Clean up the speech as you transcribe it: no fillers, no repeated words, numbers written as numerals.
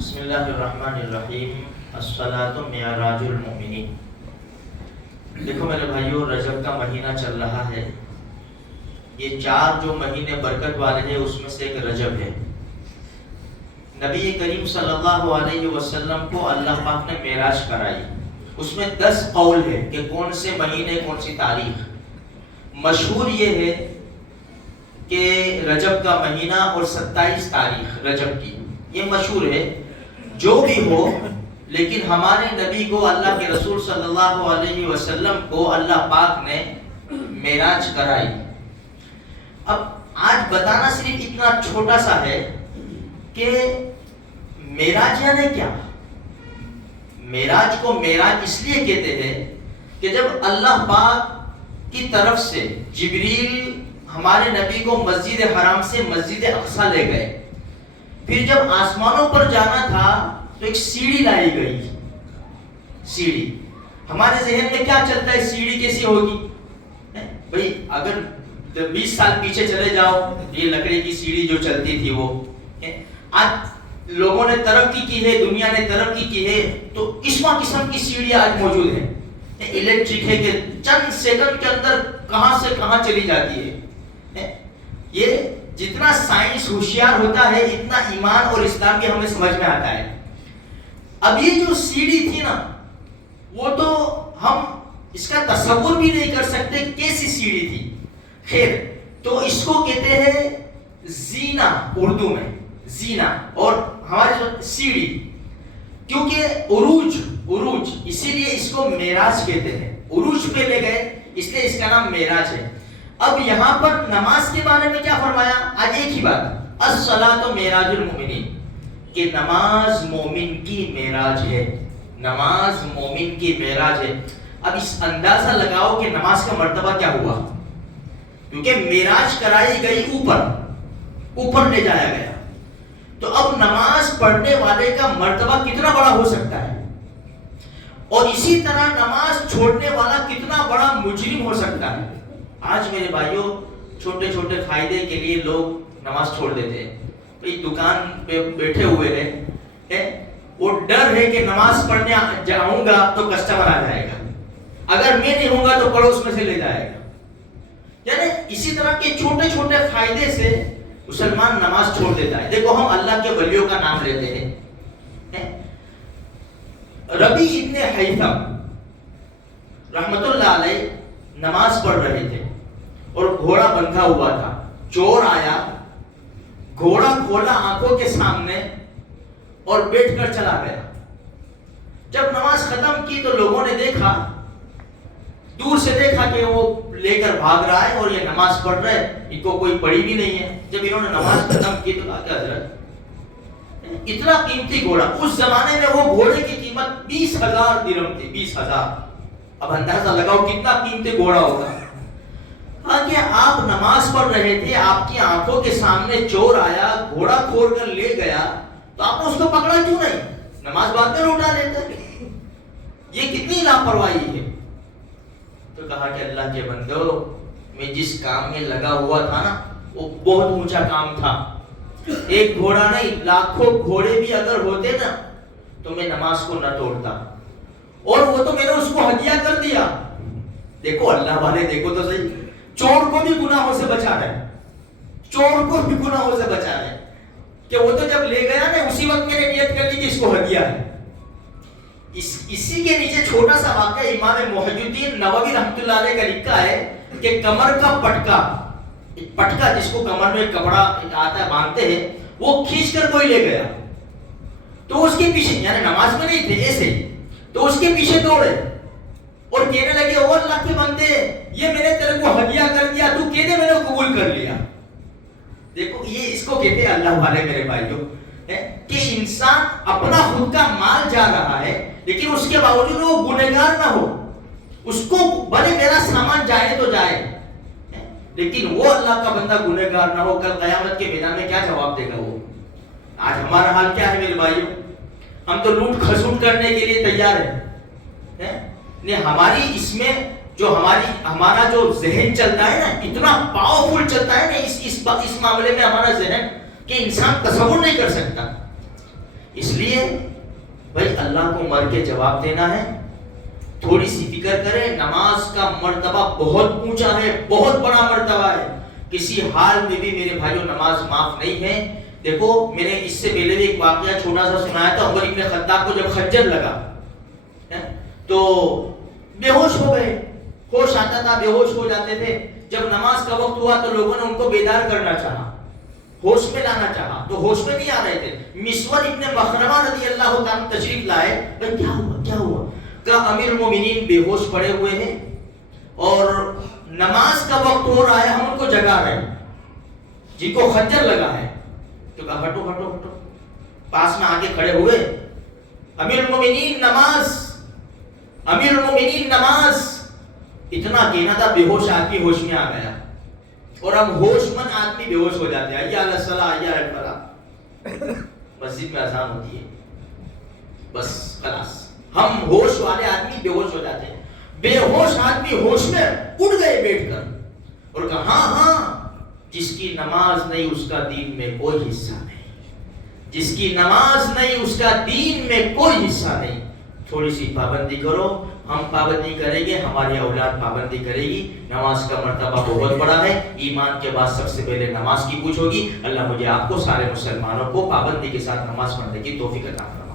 بسم اللہ الرحمن الرحیم الصلاۃ معراج المؤمنین۔ دیکھو میرے بھائیو، رجب کا مہینہ چل رہا ہے۔ یہ 4 جو مہینے برکت والے ہیں اس میں سے ایک رجب ہے۔ نبی کریم صلی اللہ علیہ وسلم کو اللہ پاک نے معراج کرائی۔ اس میں 10 قول ہے کہ کون سے مہینے کون سی تاریخ۔ مشہور یہ ہے کہ رجب کا مہینہ اور 27 تاریخ رجب کی، یہ مشہور ہے۔ جو بھی ہو، لیکن ہمارے نبی کو، اللہ کے رسول صلی اللہ علیہ وسلم کو اللہ پاک نے معراج کرائی۔ اب آج بتانا صرف اتنا چھوٹا سا ہے کہ معراج یعنی کیا۔ معراج کو معراج اس لیے کہتے ہیں کہ جب اللہ پاک کی طرف سے جبریل ہمارے نبی کو مسجد حرام سے مسجد اقصی لے گئے، پھر جب آسمانوں پر جانا تھا تو ایک سیڑھی لائی گئی۔ سیڑھی ہمارے ذہن میں کیا چلتا ہے، سیڑھی کیسی ہوگی بھئی؟ اگر 20 سال پیچھے چلے جاؤ، یہ لکڑی کی سیڑھی جو چلتی تھی وہ، آج لوگوں نے ترقی کی ہے، دنیا نے ترقی کی ہے تو قسم کی سیڑھیاں آج موجود ہیں۔ الیکٹرک ہے کہ چند سیکنڈ کے اندر کہاں سے کہاں چلی جاتی ہے۔ یہ جتنا سائنس ہوشیار ہوتا ہے اتنا ایمان اور اسلام بھی ہمیں سمجھ میں آتا ہے۔ اب یہ جو سیڑھی تھی نا، وہ تو ہم اس کا تصور بھی نہیں کر سکتے کیسی سیڑھی تھی۔ خیر، تو اس کو کہتے ہیں زینہ، اردو میں زینہ، اور ہماری سیڑھی، کیونکہ عروج اسی لیے اس کو معراج کہتے ہیں۔ عروج پہ لے گئے اس لیے اس کا نام معراج ہے۔ اب یہاں پر نماز کے بارے میں کیا فرمایا؟ آج ایک ہی بات، الصلاۃ معراج المؤمنین، کہ نماز مومن کی معراج ہے۔ نماز مومن کی معراج ہے۔ اب اس اندازہ لگاؤ کہ نماز کا مرتبہ کیا ہوا، کیونکہ معراج کرائی گئی اوپر لے جایا گیا، تو اب نماز پڑھنے والے کا مرتبہ کتنا بڑا ہو سکتا ہے، اور اسی طرح نماز چھوڑنے والا کتنا بڑا مجرم ہو سکتا ہے۔ آج میرے بھائیوں، چھوٹے چھوٹے فائدے کے لیے لوگ نماز چھوڑ دیتے ہیں۔ دکان پہ بیٹھے ہوئے ہیں، وہ ڈر ہے کہ نماز پڑھنے جاؤں گا تو کسٹمر آ جائے گا، اگر میں نہیں ہوں گا تو پڑوس میں سے لے جائے گا۔ یعنی اسی طرح کے چھوٹے چھوٹے فائدے سے مسلمان نماز چھوڑ دیتا ہے۔ دیکھو، ہم اللہ کے ولیوں کا نام لیتے ہیں۔ ربی ابن حیثم رحمت اللہ علیہ نماز پڑھ رہے تھے اور گھوڑا بندھا ہوا تھا۔ چور آیا، گھوڑا کھولا آنکھوں کے سامنے اور بیٹھ کر چلا گیا۔ جب نماز ختم کی تو لوگوں نے دیکھا، دور سے دیکھا کہ وہ لے کر بھاگ رہا ہے اور یہ نماز پڑھ رہے، ان کو کوئی پڑھی بھی نہیں ہے۔ جب انہوں نے نماز ختم کی تو کہا کہ حضرت، اتنا قیمتی گھوڑا، اس زمانے میں وہ گھوڑے کی قیمت 20,000 درہم تھی، 20,000۔ اب اندازہ لگاؤ کتنا قیمتی گھوڑا ہوگا۔ ہاں کہ آپ نماز پڑھ رہے تھے، آپ کی آنکھوں کے سامنے چور آیا، گھوڑا کھول کر لے گیا، تو آپ نے اس کو پکڑا کیوں نہیں؟ نماز بعد میں لوٹا لیتے۔ یہ کتنی لاپرواہی ہے۔ تو کہا کہ اللہ کے بندو، میں جس کام میں لگا ہوا تھا نا، وہ بہت اونچا کام تھا۔ ایک گھوڑا نہیں، لاکھوں گھوڑے بھی اگر ہوتے نا تو میں نماز کو نہ توڑتا، اور وہ تو میں نے اس کو ہدیہ کر دیا۔ دیکھو اللہ والے، دیکھو تو صحیح، چور کو بھی گناہوں سے بچا رہے، چور کو بھی گناہوں سے بچا رہے، کہ وہ تو جب لے گیا نا اسی وقت میں نے نیت کر لی کہ اس کو ہدیہ ہے۔ اسی کے نیچے چھوٹا سا واقعہ امام محی الدین نووی رحمۃ اللہ علیہ کا لکھا ہے کہ کمر کا پٹکا جس کو کمر میں کپڑا آتا ہے باندھتے ہیں، وہ کھینچ کر کوئی لے گیا، تو اس کے پیچھے، یعنی نماز میں نہیں تھے ایسے، تو اس کے پیچھے دوڑے اور کہنے لگے، او اللہ کے بندے، یہ میں نے تیرے کو ہدیہ کر دیا، تو کہنے میں نے قبول کر لیا۔ دیکھو، یہ اس کو کہتے ہیں اللہ والے میرے بھائیوں، کہ انسان اپنا خود کا مال جا رہا ہے لیکن اس کے باوجود وہ گنہگار نہ ہو، اس کو بھلے میرا سامان جائے تو جائے، لیکن وہ اللہ کا بندہ گنہگار نہ ہو، کل قیامت کے میدان میں کیا جواب دے گا وہ؟ آج ہمارا حال کیا ہے میرے بھائیوں؟ ہم تو لوٹ کھسوٹ کرنے کے لیے تیار ہیں۔ ہماری اس میں جو ہمارا جو ذہن چلتا ہے نا، اتنا پاورفل چلتا ہے نا اس معاملے میں ہمارا ذہن کہ انسان تصور نہیں کر سکتا۔ اس لیے بھائی اللہ کو مر کے جواب دینا ہے. تھوڑی سی فکر کریں، نماز کا مرتبہ بہت اونچا ہے، بہت بڑا مرتبہ ہے. کسی حال میں بھی میرے بھائیوں نماز معاف نہیں ہے. دیکھو میں نے اس سے پہلے بھی ایک واقعہ چھوٹا سا سنایا تھا. عمر ابن خطاب کو جب خنجر لگا تو بے ہوش ہو گئے. ہوش آتا تھا، بے ہوش ہو جاتے تھے. جب نماز کا وقت ہوا تو لوگوں نے ان کو بیدار کرنا چاہا، ہوش میں لانا چاہا تو ہوش میں نہیں آ رہے تھے. مسور ابن مخرمہ رضی اللہ تعالیٰ تشریف لائے. بھائی کیا ہوا کیا ہوا؟ کہا امیر المومنین بے ہوش پڑے ہوئے ہیں اور نماز کا وقت ہو رہا ہے، ہم ان کو جگا رہے ہیں جن کو خنجر لگا ہے. تو کہا ہٹو ہٹو ہٹو. پاس میں آگے کھڑے ہوئے. امیر المومنین نماز، امیر المومنین نماز. اتنا کہنا تھا بے ہوش آدمی ہوش میں آ گیا. اور ہم ہوش مند آدمی بے ہوش ہو جاتے ہیں. حی علی الصلاۃ حی علی الفلاح. مسجد میں اذان ہوتی ہے، بس خلاص ہم ہوش والے آدمی بے ہوش ہو جاتے ہیں. بے ہوش آدمی ہوش میں اڑ گئے بیٹھ کر اور کہا ہاں ہاں جس کی نماز نہیں اس کا دین میں کوئی حصہ نہیں، جس کی نماز نہیں اس کا دین میں کوئی حصہ نہیں. تھوڑی سی پابندی کرو. ہم پابندی کریں گے، ہماری اولاد پابندی کرے گی. نماز کا مرتبہ بہت بڑا ہے. ایمان کے بعد سب سے پہلے نماز کی پوچھ ہوگی. اللہ مجھے آپ کو سارے مسلمانوں کو پابندی کے ساتھ نماز پڑھنے کی توفیق عطا فرمائے.